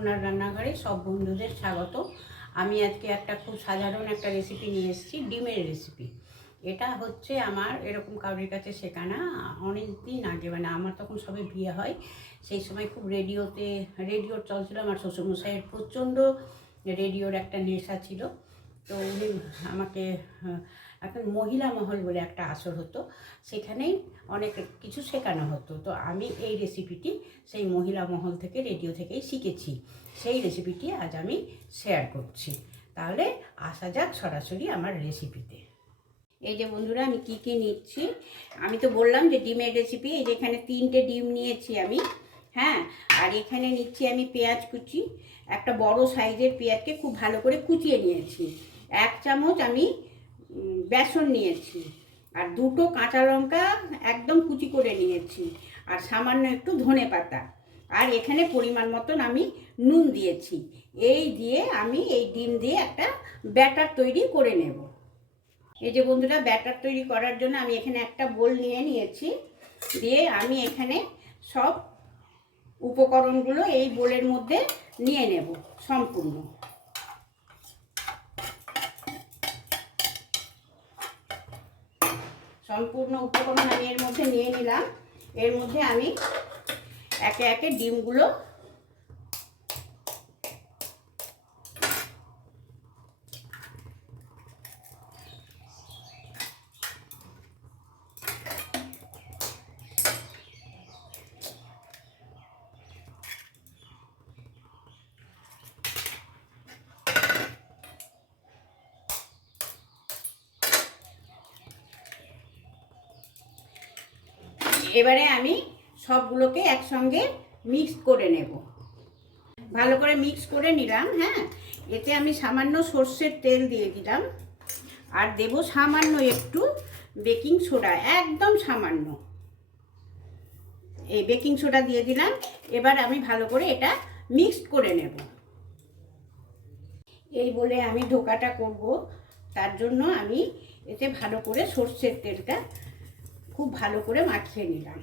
কল্পনার রান্নাঘরে সব বন্ধুদের স্বাগত। আমি আজকে একটা খুব সাধারণ একটা রেসিপি নিয়ে এসেছি, ডিমের রেসিপি। এটা হচ্ছে আমার এরকম কারোর কাছে শেখা না, অনেক দিন আগে, মানে আমার তখন সবে বিয়ে হয়, সেই সময় খুব রেডিওর চলছিল। আমার শ্বশুরমশাইয়ের প্রচণ্ড রেডিওর একটা নেশা ছিল। তো উনি আমাকে এখন মহিলা মহল বলে একটা আসর হতো, সেখানেই অনেক কিছু শেখানো হতো। তো আমি এই রেসিপিটি সেই মহিলা মহল থেকে, রেডিও থেকেই শিখেছি। সেই রেসিপিটি আজ আমি শেয়ার করছি। তাহলে আসা যাক সরাসরি আমার রেসিপিতে। এই যে বন্ধুরা, আমি কি কি নিচ্ছি। আমি তো বললাম যে ডিমের রেসিপি। এই যে এখানে 3টে ডিম নিয়েছি আমি, হ্যাঁ। আর এখানে নিচ্ছি আমি পেঁয়াজ কুচি, একটা বড় সাইজের পেঁয়াজকে খুব ভালো করে কুচিয়ে নিয়েছি। 1 চামচ আমি বেসন নিয়েছি, আর 2টো কাঁচা লঙ্কা একদম কুচি করে নিয়েছি, আর সামান্য একটু ধনে পাতা, আর এখানে পরিমাণ মতন আমি নুন দিয়েছি। এই দিয়ে আমি এই ডিম দিয়ে একটা ব্যাটার তৈরি করে নেব। এই যে বন্ধুরা, ব্যাটার তৈরি করার জন্য আমি এখানে একটা বোল নিয়ে নিয়েছি। দিয়ে আমি এখানে সব উপকরণগুলো এই বোলের মধ্যে নিয়ে নেব সম্পূর্ণ। উপকরণ আমি এর মধ্যে নিয়ে নিলাম। এর মধ্যে আমি একে একে ডিমগুলো এবারে আমি সবগুলোকে একসঙ্গে মিক্স করে নেব। ভালো করে মিক্স করে নিলাম, হ্যাঁ। এতে আমি সামান্য সর্ষের তেল দিয়ে দিলাম, আর দেব সামান্য একটু বেকিং সোডা, একদম সামান্য। এই বেকিং সোডা দিয়ে দিলাম। এবার আমি ভালো করে এটা মিক্সড করে নেব। এই বলে আমি ধোকাটা করব, তার জন্য আমি এতে ভালো করে সর্ষের তেলটা খুব ভালো করে মাখিয়ে নিলাম।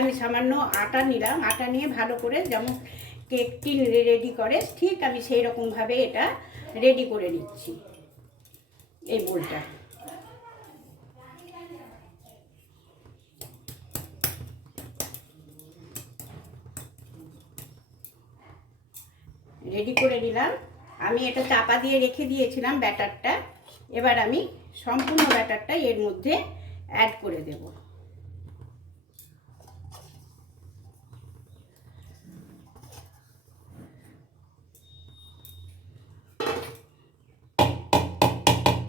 আমি সামান্য আটা নিলাম। আটা নিয়ে ভালো করে, যেমন কেক টিন রেডি করে ঠিক আমি সেই রকমভাবে এটা রেডি করে নিচ্ছি। এই বোলটা রেডি করে নিলাম। আমি এটা চাপা দিয়ে রেখে দিয়েছিলাম ব্যাটারটা। এবার আমি সম্পূর্ণ ব্যাটারটা এর মধ্যে অ্যাড করে দেব।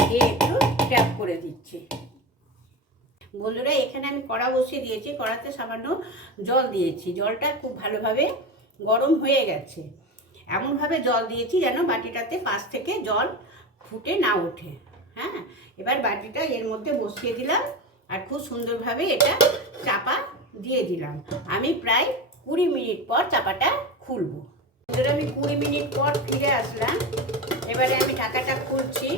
দিয়ে একটু ট্যাপ করে দিচ্ছি। বন্ধুরা, এখানে আমি কড়া বসিয়ে দিয়েছি। কড়াতে সামান্য জল দিয়েছি। জলটা খুব ভালোভাবে গরম হয়ে গেছে। এমনভাবে জল দিয়েছি যেন বাটিটাতে পাশ থেকে জল ফুটে না ওঠে, হ্যাঁ। এবার বাটিটা এর মধ্যে বসিয়ে দিলাম, আর খুব সুন্দরভাবে এটা চাপা দিয়ে দিলাম। আমি প্রায় 20 মিনিট পর চাপাটা খুলবো। বন্ধুরা, আমি 20 মিনিট পর ফিরে আসলাম। এবারে আমি ঢাকাটা খুলছি।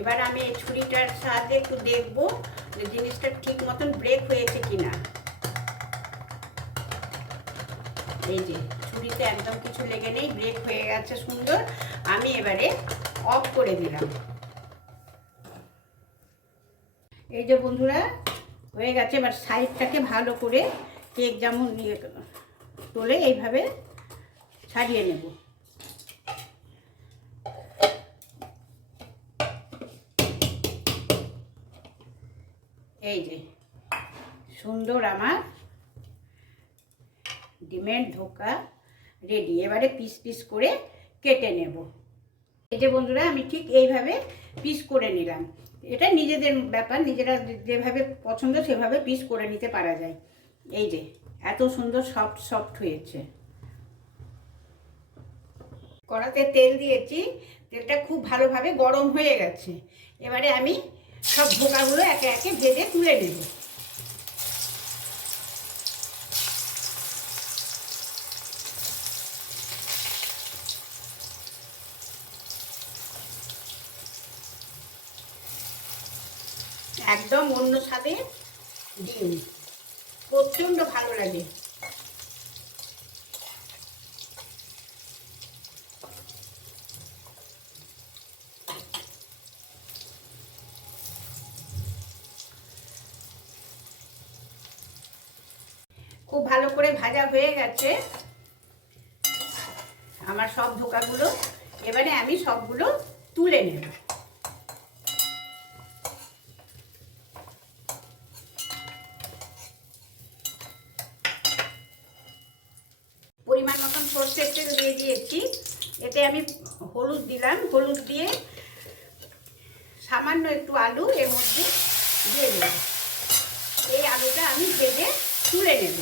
এবার আমি এই ছুরিটার সাহায্যে একটু দেখবো যে জিনিসটা ঠিক মতন ব্রেক হয়েছে কিনা। এই যে ছুরিতে একদম কিছু লেগে নেই, ব্রেক হয়ে গেছে সুন্দর। আমি এবারে অফ করে দিলাম। এই যে বন্ধুরা, হয়ে গেছে। এবার সাইডটাকে ভালো করে কেক যেমন নিয়ে তোলে এইভাবে ছাড়িয়ে নেব। এই যে সুন্দর আমার ডিমের ধোকা রেডি। এবারে পিস পিস করে কেটে নেব। এই যে বন্ধুরা, আমি ঠিক এইভাবে পিস করে নিলাম। এটা নিজেদের ব্যাপার, নিজেরা যেভাবে পছন্দ সেভাবে পিস করে নিতে পারা যায়। এই যে এত সুন্দর সফট সফট হয়েছে। কড়াতে তেল দিয়েছি, তেলটা খুব ভালোভাবে গরম হয়ে গেছে। এবারে আমি সব ধোকাগুলো একে একে ভেজে তুলে নেব। একদম অন্য স্বাদে ডিম, প্রচণ্ড ভালো লাগে। খুব ভালো করে ভাজা হয়ে গেছে আমার সব ধোকাগুলো। এবারে আমি সবগুলো তুলে নেব। পরিমাণ মতন সর্ষের তেল দিয়ে দিয়েছি, এতে আমি হলুদ দিলাম। হলুদ দিয়ে সামান্য একটু আলু এর মধ্যে দিয়ে দিলাম। এই আলুটা আমি ভেজে তুলে নেব।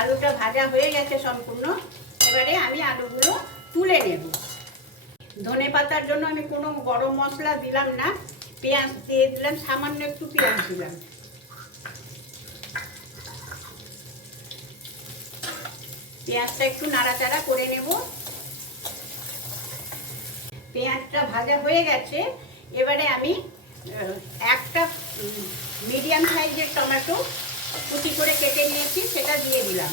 আলুটা ভাজা হয়ে গেছে সম্পূর্ণ, এবারে আমি আলুগুলো তুলে নেব। ধনে পাতার জন্য আমি কোনো গরম মশলা দিলাম না, পেঁয়াজ দিয়ে দিলাম, সামান্য একটু পেঁয়াজ দিলাম। পেঁয়াজটা একটু নাড়াচাড়া করে নেব। পেঁয়াজটা ভাজা হয়ে গেছে, এবারে আমি একটা মিডিয়াম সাইজের টমেটো কুচি করে কেটে নিয়েছি, সেটা দিয়ে দিলাম।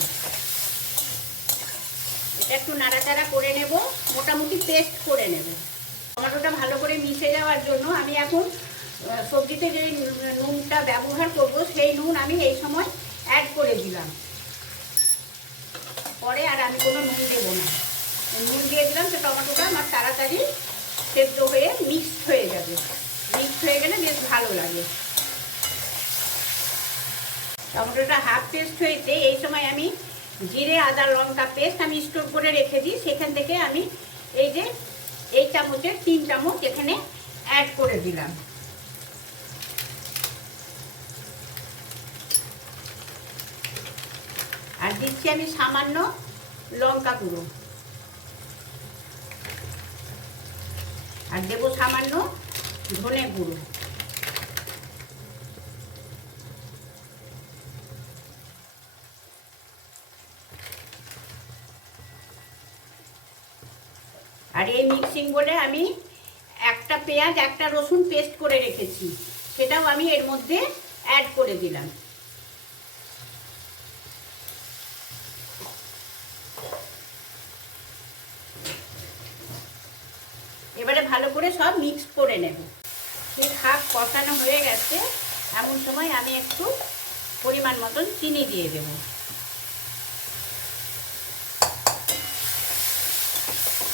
এটা একটু নাড়াচাড়া করে নেব, মোটামুটি পেস্ট করে নেব। টমেটোটা ভালো করে মিশে যাওয়ার জন্য আমি এখন সবজিতে যে নুনটা ব্যবহার করব, সেই নুন আমি এই সময় অ্যাড করে দিলাম। পরে আর আমি কোনো নুন দেবো না। নুন দিয়ে দিলাম, তো টমেটোটা আমার তাড়াতাড়ি সেদ্ধ হয়ে মিক্সড হয়ে যাবে। মিক্সড হয়ে গেলে বেশ ভালো লাগে। টমেটোটা হাফ পেস্ট হয়েছে, এই সময় আমি জিরে আদা লঙ্কা পেস্ট আমি স্টোর করে রেখে দিই, সেখান থেকে আমি এই যে এই চামচের 3 চামচ এখানে অ্যাড করে দিলাম। আর দিচ্ছি আমি সামান্য লঙ্কা গুঁড়ো, আর দেবো সামান্য ধনে গুঁড়ো। আর এই মিক্সিং বলে আমি একটা পেঁয়াজ একটা রসুন পেস্ট করে রেখেছি, সেটাও আমি এর মধ্যে অ্যাড করে দিলাম। এবারে ভালো করে সব মিক্স করে নেব। ঠিক হাফ কষানো হয়ে গেছে, এমন সময় আমি একটু পরিমাণ মতন চিনি দিয়ে দেব।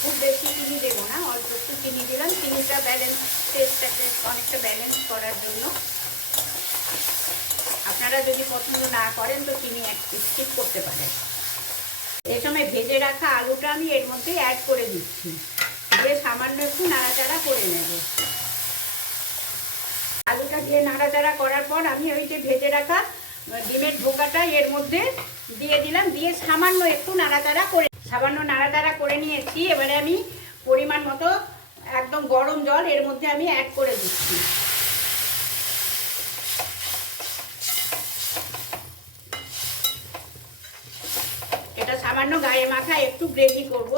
খুব বেশি চিনি দেবো না, অল্প একটু চিনি দিলাম। চিনিটা ব্যালেন্স, টেস্টটাকে অনেকটা ব্যালেন্স করার জন্য। আপনারা যদি পছন্দ না করেন তো চিনি একটু স্কিপ করতে পারেন। এই সময় ভেজে রাখা আলুটা আমি এর মধ্যে অ্যাড করে দিচ্ছি, দিয়ে সামান্য একটু নাড়াচাড়া করে নেব। আলুটা দিয়ে নাড়াচাড়া করার পর আমি ওই যে ভেজে রাখা ডিমের ধোকাটা এর মধ্যে দিয়ে দিলাম, দিয়ে সামান্য একটু নাড়াচাড়া করে নিয়েছি। এবারে আমি পরিমাণ মতো একদম গরম জল এর মধ্যে আমি অ্যাড করে দিচ্ছি। এটা সামান্য গায়ে মাখা একটু গ্রেভি করব।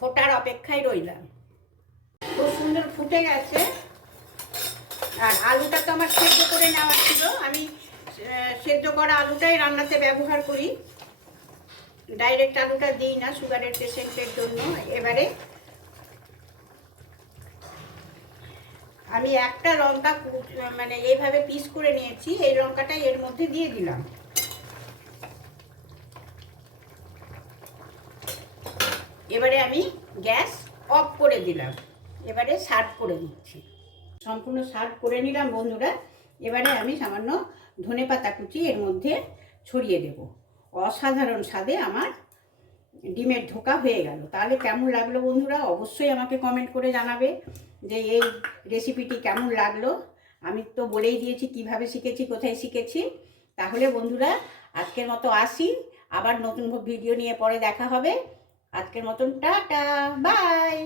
ফোটার অপেক্ষায় রইলাম। খুব সুন্দর ফুটে গেছে। আর আলুটা তো আমার সেদ্ধ করে নেওয়া ছিল, আমি সেদ্ধ করা আলুটাই রান্নাতে ব্যবহার করি, ডাইরেক্ট আলুটা দিই না সুগারের পেশেন্টের জন্য। এবারে আমি একটা লঙ্কা মানে এইভাবে পিস করে নিয়েছি, এই লঙ্কাটা এর মধ্যে দিয়ে দিলাম। এবারে আমি গ্যাস অফ করে দিলাম। এবারে সার্ভ করে দিচ্ছি। সম্পূর্ণ সার্ভ করে নিলাম বন্ধুরা। এবারে আমি সামান্য ধনেপাতা কুচি এর মধ্যে ছড়িয়ে দেব। অসাধারণ স্বাদে আমার ডিমের ধোকা হয়ে গেল। তাহলে কেমন লাগলো বন্ধুরা, অবশ্যই আমাকে কমেন্ট করে জানাবে যে এই রেসিপিটি কেমন লাগলো। আমি তো বলেই দিয়েছি কিভাবে শিখেছি, কোথায় শিখেছি। তাহলে বন্ধুরা আজকের মতো আসি, আবার নতুন ভিডিও নিয়ে পরে দেখা হবে। আজকের মতন টাটা, বাই।